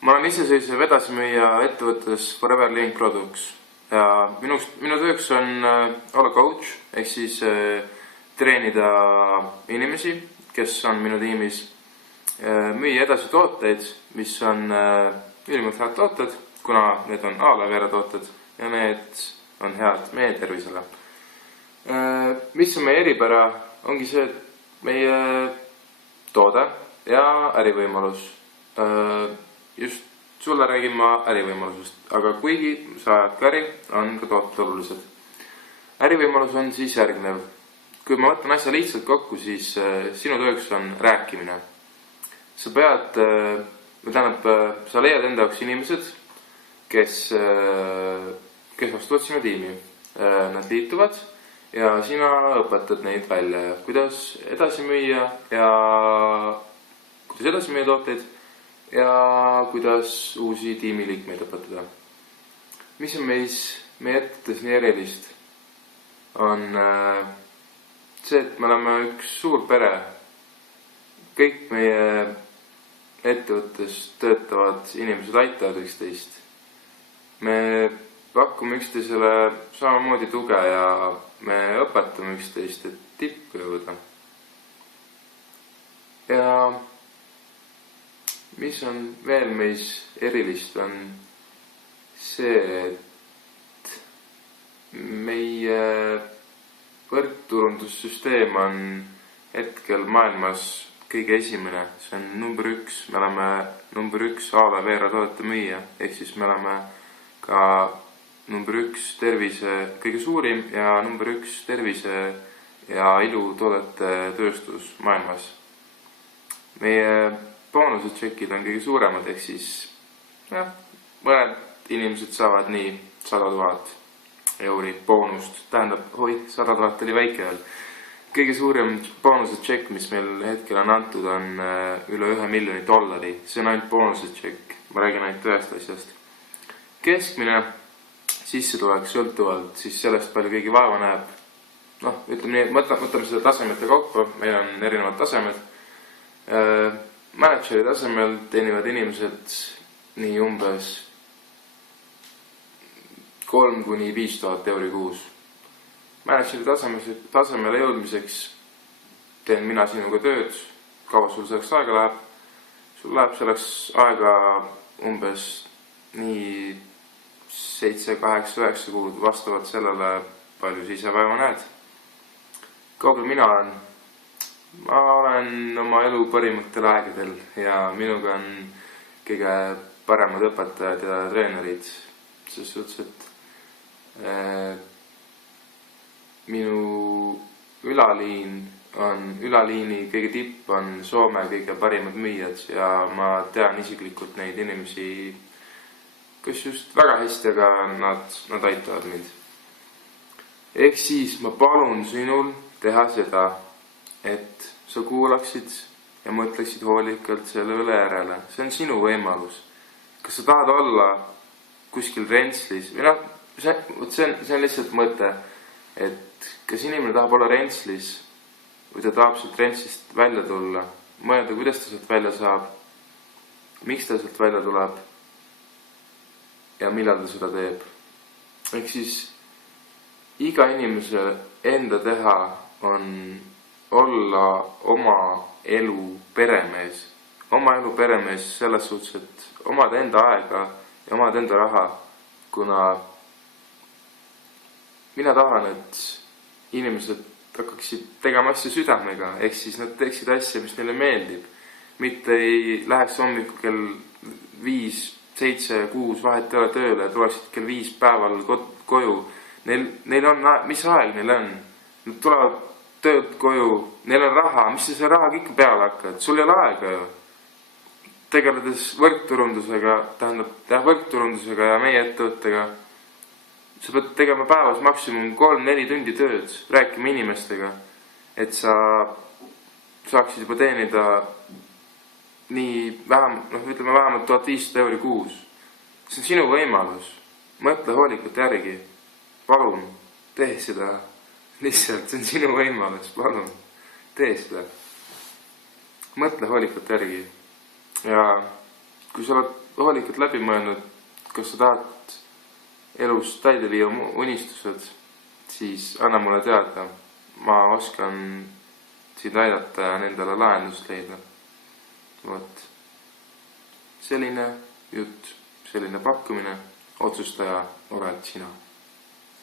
Ma olen iseseisev edasimüüja ettevõttes Forever Living Products ja minu tööks on olla coach ehk siis treenida inimesi, kes on minu tiimis, müüa edasi tooteid, mis on ülimalt head tooted, kuna need on A-leveera tooted ja need on head meie tervisele. Mis on meie eripära, ongi see, et meie toode ja ärivõimalus. Just sulle räägin ma ärivõimalusest, aga kuigi sa ajad ka äri, on ka tooted olulised. Ärivõimalus on siis järgnev. Kui ma võtan asja lihtsalt kokku, siis sinu tööks on rääkimine. Sa leiad enda jaoks inimesed, kes astuvad sinu tiimi. Nad liituvad ja sina õpetad neid välja, kuidas edasi müüa tooteid ja kuidas uusi tiimiliikmeid õpetada. Mis on meie ettevõttes nii erilist, on see, et me oleme üks suur pere. Kõik meie ettevõttes töötavad inimesed aitavad üksteist. Me pakume üksteisele samamoodi tuge ja me õpetame üksteist, et tippu jõuda. Ja mis on veel meis erilist, on see, et meie võrkturundussüsteem on hetkel maailmas kõige esimene. See on number 1. Me oleme number 1 A-leveera toodete müüja, ehk siis me oleme ka number 1 tervise kõige suurim ja number 1 tervise ja ilutoodete tööstus maailmas. Meie boonused-tšekid on kõige suuremad, ehk siis mõned inimesed saavad nii 100 000 euri boonust. Tähendab, 100 000 oli väike veel. Kõige suurem boonused-tšekk, mis meil hetkel on antud, on üle $1 miljoni. See on ainult boonused-tšekk. Ma räägin ainult ühest asjast. Keskmine sissetulek sõltuvalt siis sellest, palju keegi vaeva näeb. Ütleme nii, võtame seda tasemete kaupa. Meil on erinevad tasemed. Manageri tasemel teenivad inimesed nii umbes 3 kuni 5 000 euri kuus. Manageri tasemele jõudmiseks teen mina sinuga tööd. Kaua sul selleks aega läheb? Sul läheb selleks aega umbes nii 7, 8, 9 kuud vastavalt sellele, palju sa ise vaeva näed. Kaugel mina olen? Ma olen oma elu parimatel aegadel ja minuga on kõige paremad õpetajad ja treenerid. Selles suhtes, et minu ülaliini kõige tipp on Soome kõige parimad müüjad ja ma tean isiklikult neid inimesi, kes just väga hästi, aga nad aitavad mind. Ehk siis ma palun sinul teha seda, et sa kuulaksid ja mõtleksid hoolikalt selle üle järele. See on sinu võimalus. Kas sa tahad olla kuskil rentslis? See on lihtsalt mõte, et kas inimene tahab olla rentslis või ta tahab sealt rentslist välja tulla, mõelda, kuidas ta sealt välja saab, miks ta sealt välja tuleb ja millal ta seda teeb. Ehk siis iga inimese enda teha on olla oma elu peremees. Oma elu peremees selles suhtes, et omad enda aega ja omad enda raha, kuna mina tahan, et inimesed hakkaksid tegema asja südamega, ehk siis nad teeksid asja, mis neile meeldib. Mitte ei läheks hommikul kell 5, 7, 6 vahet ei ole tööle ja tuleksid kell 5 päeval koju. Neil on, mis aeg neil on? Nad tulevad tööd koju, neil on raha, mis sa selle rahaga ikka peale hakkad? Sul ei ole aega ju. Tegeledes võrkturundusega, võrkturundusega ja meie ettevõttega, sa pead tegema päevas maksimum 3-4 tundi tööd, rääkima inimestega, et sa saaksid juba teenida nii vähemalt 1500 euri kuus. See on sinu võimalus. Mõtle hoolikalt järgi. Palun, tee seda. Lihtsalt, see on sinu võimalus. Palun, tee seda. Mõtle hoolikalt järgi. Ja kui sa oled hoolikalt läbi mõelnud, kas sa tahad elus täide viia unistused, siis anna mulle teada. Ma oskan sind aidata ja nendele lahendust leida. Vot. Selline jutt, selline pakkumine, otsustaja oled sina.